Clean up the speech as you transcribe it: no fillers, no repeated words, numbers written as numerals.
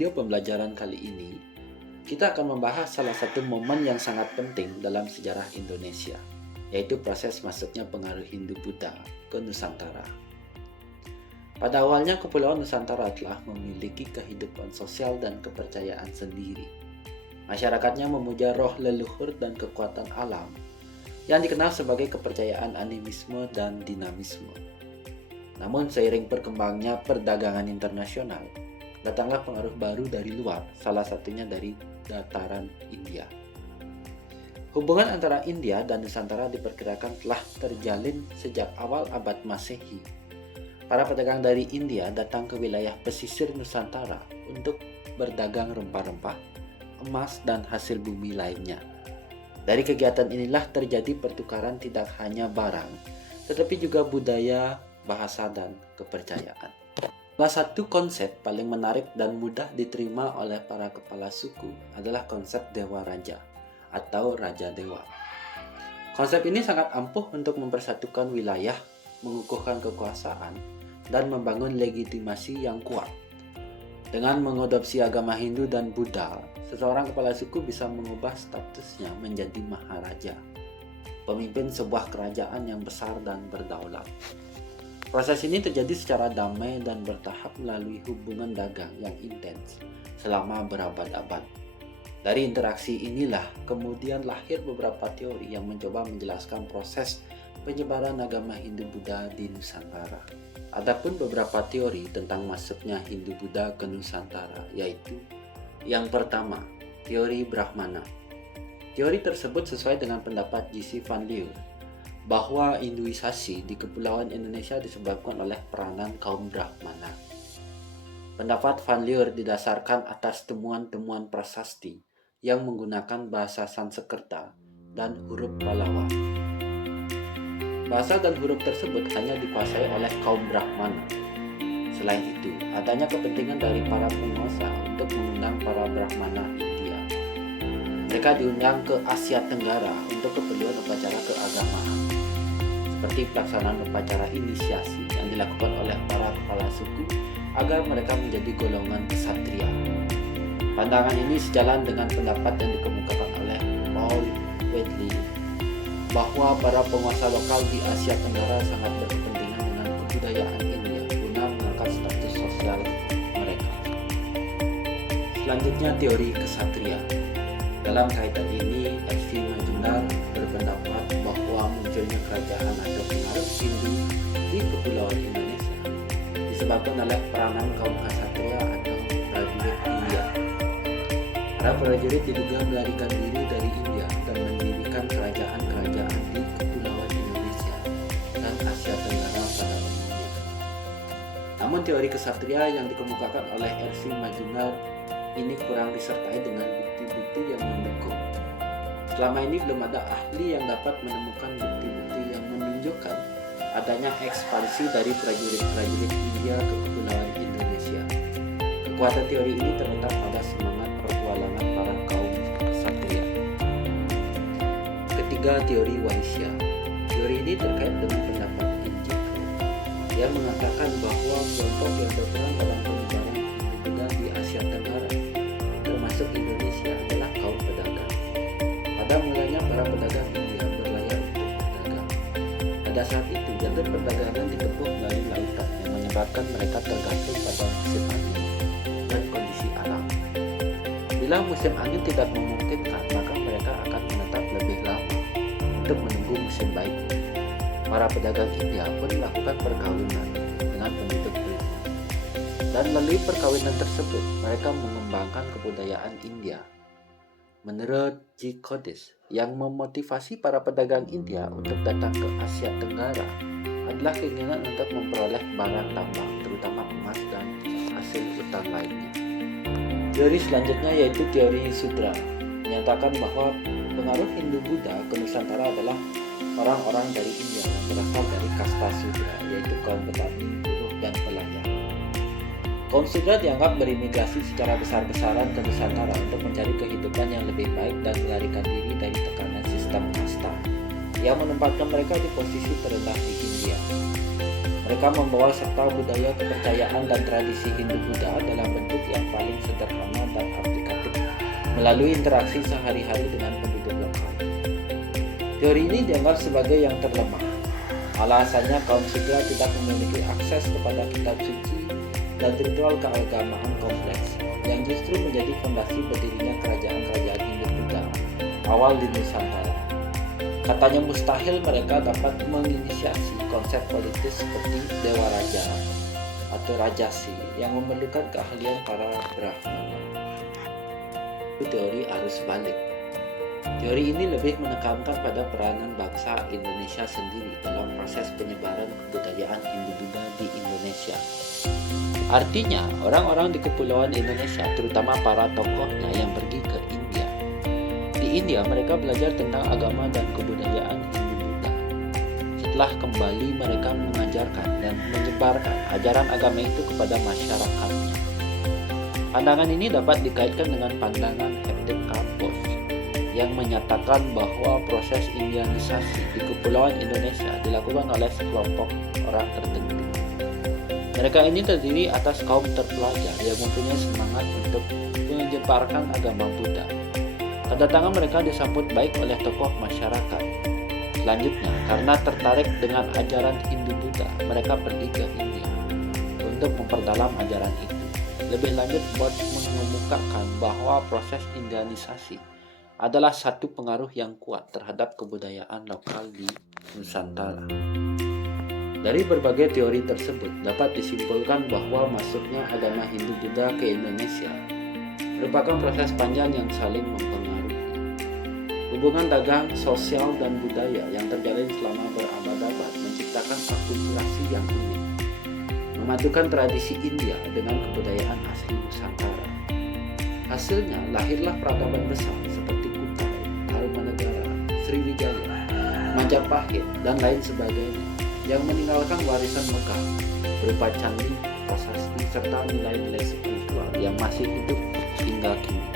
video pembelajaran kali ini, kita akan membahas salah satu momen yang sangat penting dalam sejarah Indonesia, yaitu proses masuknya pengaruh Hindu-Buddha ke Nusantara. Pada awalnya, Kepulauan Nusantara telah memiliki kehidupan sosial dan kepercayaan sendiri. Masyarakatnya memuja roh leluhur dan kekuatan alam, yang dikenal sebagai kepercayaan animisme dan dinamisme. Namun seiring berkembangnya perdagangan internasional, datanglah pengaruh baru dari luar, salah satunya dari dataran India. Hubungan antara India dan Nusantara diperkirakan telah terjalin sejak awal abad Masehi. Para pedagang dari India datang ke wilayah pesisir Nusantara untuk berdagang rempah-rempah, emas, dan hasil bumi lainnya. Dari kegiatan inilah terjadi pertukaran tidak hanya barang, tetapi juga budaya, bahasa, dan kepercayaan. Salah satu konsep paling menarik dan mudah diterima oleh para kepala suku adalah konsep Dewa Raja atau Raja Dewa. Konsep ini sangat ampuh untuk mempersatukan wilayah, mengukuhkan kekuasaan, dan membangun legitimasi yang kuat. Dengan mengadopsi agama Hindu dan Buddha, seseorang kepala suku bisa mengubah statusnya menjadi maharaja, pemimpin sebuah kerajaan yang besar dan berdaulat. Proses ini terjadi secara damai dan bertahap melalui hubungan dagang yang intens selama berabad-abad. Dari interaksi inilah kemudian lahir beberapa teori yang mencoba menjelaskan proses penyebaran agama Hindu-Buddha di Nusantara. Adapun beberapa teori tentang masuknya Hindu-Buddha ke Nusantara, yaitu yang pertama, teori Brahmana. Teori tersebut sesuai dengan pendapat J.C. Van Lier bahwa Hinduisasi di Kepulauan Indonesia disebabkan oleh peranan kaum Brahmana. Pendapat Van Lier didasarkan atas temuan-temuan prasasti yang menggunakan bahasa Sanskerta dan huruf Pallawa. Bahasa dan huruf tersebut hanya dikuasai oleh kaum Brahmana. Selain itu, adanya kepentingan dari para penguasa untuk mengundang para Brahmana India. Mereka diundang ke Asia Tenggara untuk keperluan upacara keagamaan, seperti pelaksanaan upacara inisiasi yang dilakukan oleh para kepala suku agar mereka menjadi golongan ksatria. Pandangan ini sejalan dengan pendapat yang dikemukakan oleh Paul Wheatley bahwa para penguasa lokal di Asia Tenggara sangat berkepentingan dengan kebudayaan India guna mengangkat status sosial mereka. Selanjutnya, teori ksatria. Dalam kaitan ini, F.V. Majumdar berpendapat bahwa munculnya kerajaan atau pengaruh Hindu di Kepulauan Indonesia disebabkan oleh peranan kaum ksatria atau prajurit India. Para prajurit diduga melarikan diri dari India dan mendirikan kerajaan-kerajaan di Kepulauan Indonesia dan Asia Tenggara pada umumnya. Namun teori ksatria yang dikemukakan oleh R.V. Majumdar ini kurang disertai dengan bukti-bukti yang mendukung. Selama ini belum ada ahli yang dapat menemukan bukti-bukti yang menunjukkan adanya ekspansi dari prajurit-prajurit India ke Kepulauan Indonesia. Kekuatan teori ini terletak pada semangat pertualangan para kaum ksatria. Ketiga, teori Waisya. Teori ini terkait dengan pendapat Injil yang mengatakan bahwa kelompok yang berperan dalam penyebaran Hindu-Buddha di Asia Tenggara, termasuk Indonesia, adalah kaum pedagang. Pada mulanya para pedagang India berlayar untuk berdagang. Pada saat itu jalur perdagangan ditempuh melalui lautan yang menyebabkan mereka tergantung pada musim angin dan kondisi alam. Bila musim angin tidak memungkinkan, maka mereka akan menetap lebih lama untuk menunggu musim baik. Para pedagang India pun melakukan perkawinan dengan penduduk Brahmana. Dan melalui perkawinan tersebut, mereka mengembangkan kebudayaan India. Menurut G. Codis, yang memotivasi para pedagang India untuk datang ke Asia Tenggara adalah keinginan untuk memperoleh barang tambang, terutama emas dan hasil hutan lainnya. Teori selanjutnya yaitu teori Sudra, menyatakan bahwa pengaruh Hindu-Buddha ke Nusantara adalah orang-orang dari India yang berasal dari kasta Sudra, yaitu kaum petani, buruh, dan pelajar. Kaum Sudra dianggap berimigrasi secara besar-besaran ke Nusantara untuk mencari kehidupan yang lebih baik dan melarikan diri dari tekanan sistem kasta yang menempatkan mereka di posisi terendah di India. Mereka membawa serta budaya, kepercayaan, dan tradisi Hindu-Buddha dalam bentuk yang paling sederhana dan aplikatif melalui interaksi sehari-hari dengan penduduk lokal. Teori ini dianggap sebagai yang terlemah. Alasannya kaum Shudra tidak memiliki akses kepada kitab suci dan ritual keagamaan kompleks yang justru menjadi fondasi berdirinya kerajaan-kerajaan Hindu-Buddha awal di Nusantara. Katanya mustahil mereka dapat menginisiasi konsep politis seperti Dewa Raja atau Rajasi yang memerlukan keahlian para Brahmana. Teori arus balik. Teori ini lebih menekankan pada peranan bangsa Indonesia sendiri dalam proses penyebaran kebudayaan Hindu-Buddha di Indonesia. Artinya, orang-orang di kepulauan Indonesia, terutama para tokohnya yang pergi ke India. Di India, mereka belajar tentang agama dan kebudayaan Hindu-Buddha. Setelah kembali, mereka mengajarkan dan menyebarkan ajaran agama itu kepada masyarakatnya. Pandangan ini dapat dikaitkan dengan pandangan Captain Campos yang menyatakan bahwa proses Indianisasi di kepulauan Indonesia dilakukan oleh sekelompok orang tertentu. Mereka ini terdiri atas kaum terpelajar yang mempunyai semangat untuk menyebarkan agama Buddha. Kedatangan mereka disambut baik oleh tokoh masyarakat. Selanjutnya, karena tertarik dengan ajaran Hindu-Buddha, mereka pergi ke India untuk memperdalam ajaran itu. Lebih lanjut, Bot mengemukakan bahwa proses Indianisasi adalah satu pengaruh yang kuat terhadap kebudayaan lokal di Nusantara. Dari berbagai teori tersebut, dapat disimpulkan bahwa masuknya agama Hindu-Buddha ke Indonesia merupakan proses panjang yang saling mempengaruhi. Hubungan dagang, sosial, dan budaya yang terjalin selama berabad-abad menciptakan akulturasi yang unik, memadukan tradisi India dengan kebudayaan asli Nusantara. Hasilnya, lahirlah peradaban besar seperti Kutai, Tarumanegara, Sriwijaya, Majapahit, dan lain sebagainya, yang meninggalkan warisan Mekah berupa candi, prasasti, serta nilai-nilai spiritual yang masih hidup hingga kini.